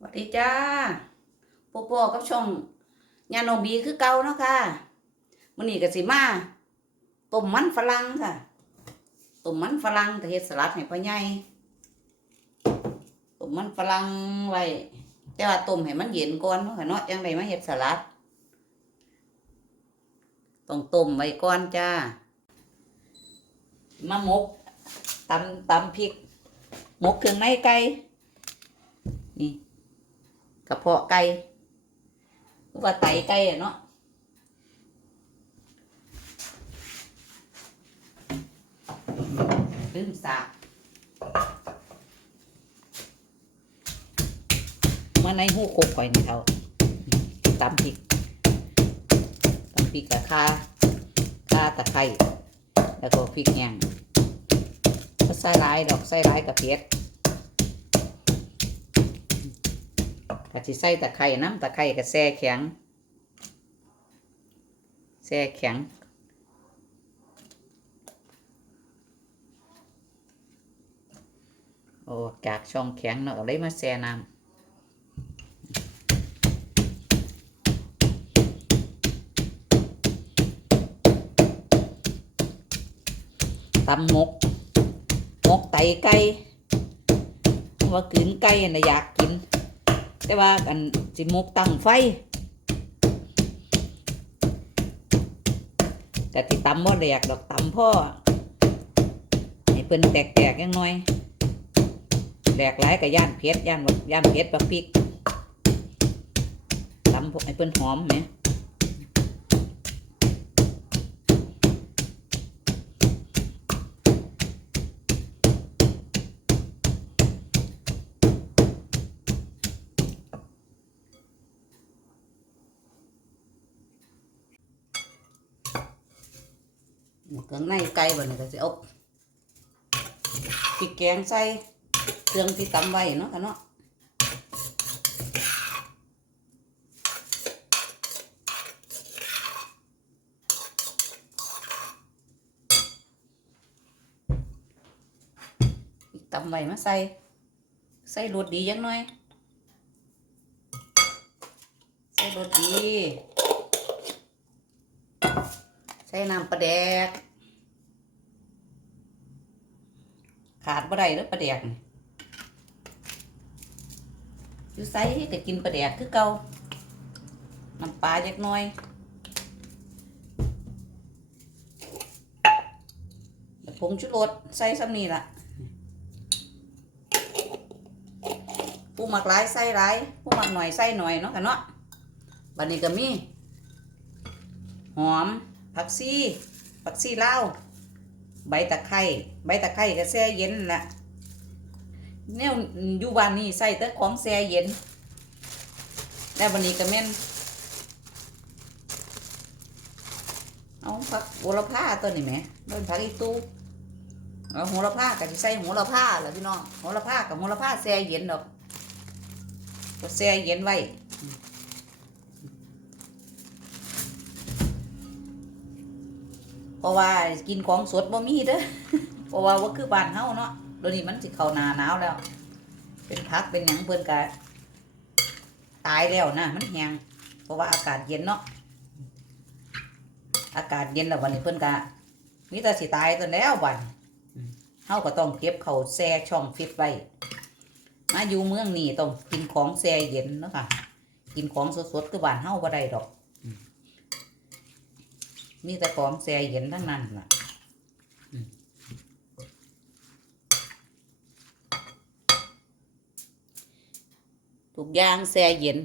สวัสดีจ้าพวกพ่อกับช่องยานองบีคือเก่าเนาะค่ะมื้อนี้ก็สิมาต้มมันฝรั่งค่ะต้มมันฝรั่งแต่เฮ็ดสลัดให้พ่อใหญ่ต้มมันฝรั่งไว้แต่ว่าต้มให้มันเย็นก่อนเนาะค่ะเนาะจังไดมาเฮ็ดสลัดต้องต้มไว้ก่อนจ้ามาหมกตำตำพริกหมกเครื่องในไก่นี่ กระเพาะไก่หรือว่าไตไก่อะเนาะลืมสาบมาในหูโคกข่อยนี่เขาตำพริกตำพริกกับข่าข่าตะไคร้แล้วก็พริกแห้งก็ใส่ร้ายดอกใส่ร้ายกับเผ็ดา สิใส่ตะไคร่น้ำตะไคร่ก็แช่แข็งแช่แข็งโอ้จากช่องแข็งเนาะเลยมาแช่น้ำตำหมกหมกไตไก่ว่ากินไก่น่ะอยากกิน แต่ว่ากันสิหมกตั้งไฟแต่ที่ตำบ่แหลกดอกตำพ่อให้เพิ่นแตกๆยังน้อยแหลกหลายกับย่านเพชรย่านบักย่านเพชรบักพริกตำพวกให้เพิ่นหอมไหม เครื่องในไก่บ่นี่ก็สิเอาพริกแกงใส่เครื่อง ใส่น้ำปลาแดก ขาดบ่ได้เด้อปลาแดกนี่อยู่ใส่ก็กินปลาแดกคือเก่าน้ำปลาจักหน่อยผงชูรสใส่ซ้ำนี่ละผู้หมักหลายใส่หลายผู้หมักหน่อยใส่หน่อยเนาะค่ะเนาะบัดนี้ก็มีหอม ผักชีผักชีลาใบตะไคร้ใบตะไคร้ก็แช่เย็นนั่นละแนวอยู่บ้านนี้ใส่แต่ของแช่เย็นแล้ววันนี้ก็แม่นเอาผักโหระพาตัวนี้แหมเป็นผักอีตูเอาโหระพาก็สิใส่โหระพาแหละพี่น้องโหระพากับโหระพาแช่เย็นดอกก็แช่เย็นไว้ เพราะว่ากินของสดบ่มีเด้อเพราะว่าว่าคือบ้านเฮาเนาะเดี๋ยวนี้มันสิเข้าหน้าหนาวแล้ว เป็นพักเป็นหยังเพิ่นก็ตายแล้วนะมันแห้งเพราะว่าอากาศเย็นเนาะอากาศเย็นแล้ววันนี้เพิ่นก็มีแต่สิตายตัวแล้วบัดเฮาก็ต้องเก็บเข้าแช่ช่องฟิตไว้มาอยู่เมืองนี้ต้องกินของแช่เย็นเนาะค่ะ กินของสดๆคือบ้านเฮาบ่ได้ดอก มีแต่ของแช่เย็นทั้งนั้นล่ะทุกอย่างแช่เย็น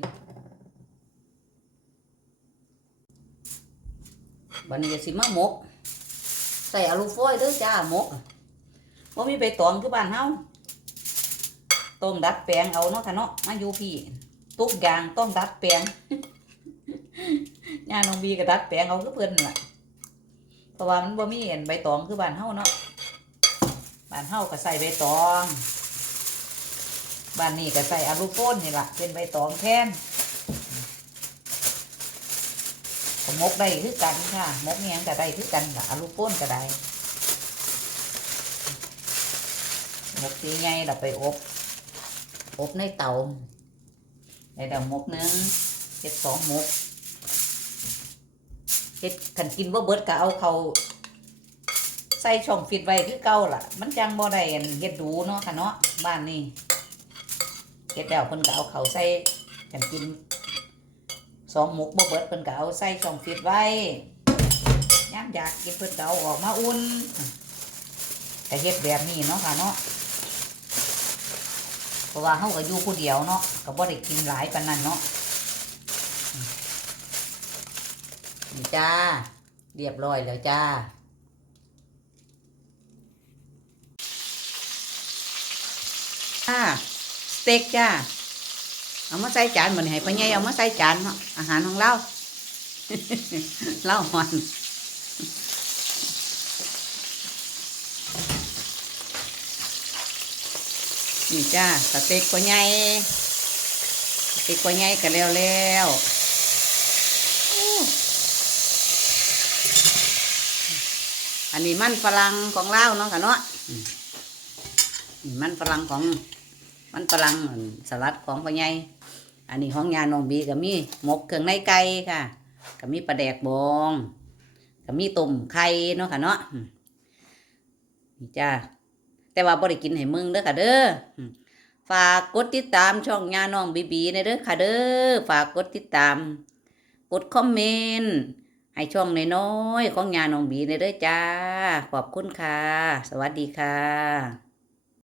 บันนี้สิมาหมก ใส่อะลูฟอยล์ด้อจ้าหมกบ่มีใบตองคือบ้านเฮาต้องดัดแปลงเอาเนาะค่ะเนาะมาอยู่พี่ ทุกอย่างต้องดัดแปลง ย่าน้องบีก็ดัดแปลงเอาคือเพิ่นล่ะเพราะว่ามันบ่มีเห็นใบตองคือบ้านเฮาเนาะบ้านเฮาก็ใส่ใบตองบ้านนี้ก็ใส่อะลูโฟนนี่ล่ะเป็นใบตองแทนก็มกได้คือกันค่ะมกเนียงก็ได้คือกันล่ะอะลูโฟนก็ได้มกทีไงเราไปอบอบในเตาได้ดาวมกนึงเฮ็ดสองมก เฮ็ดขันกินบ่เบิดก็เอาเขาใส่ช่องฟิตไว้คือเก่าล่ะ มันจังบ่ได้อันเฮ็ดดูเนาะค่ะเนาะบ้านนี้เฮ็ดแล้วเพิ่นก็เอาเขาใส่ขันกินสองหมกบ่เบิดเพิ่นก็เอาใส่ช่องฟิตไว้ยามอยากกินเพิ่นก็เอาออกมาอุ่นก็เฮ็ดแบบนี้เนาะค่ะเนาะเพราะว่าเฮาก็อยู่ผู้เดียวเนาะก็บ่ได้กินหลายปานนั้นเนาะ นี่จ้า เรียบร้อยแล้วจ้าจ้าสเต็กจ้า เอามาใส่จานเหมือนให้พ่อใหญ่เอามาใส่จานเนาะอาหารของเราเล่าหอนนี่จ้าสเต็กพ่อใหญ่สเต็กพ่อใหญ่ก็แล้วแล้ว อันนี้มันฝรั่งของเราเนาะค่ะเนาะอืมนี่มันฝรั่งของมันฝรั่งอั่นสลัดของพ่อใหญ่อันนี้ของยาน้องบีก็มีหมกเครื่องในไก่ค่ะก็มีปลาแดกบองก็มีต้มไข่เนาะค่ะเนาะอืมนี่จ้าแต่ว่าบ่ได้กินให้มึงเด้อค่ะเด้ออืมฝากกดติดตามช่องยาน้องบีบีในเด้อค่ะเด้อฝากกดติดตาม กดคอมเมนต์ ให้ช่องน้อยๆของยาน้องบีในเด้อจ้า ขอบคุณค่ะ สวัสดีค่ะ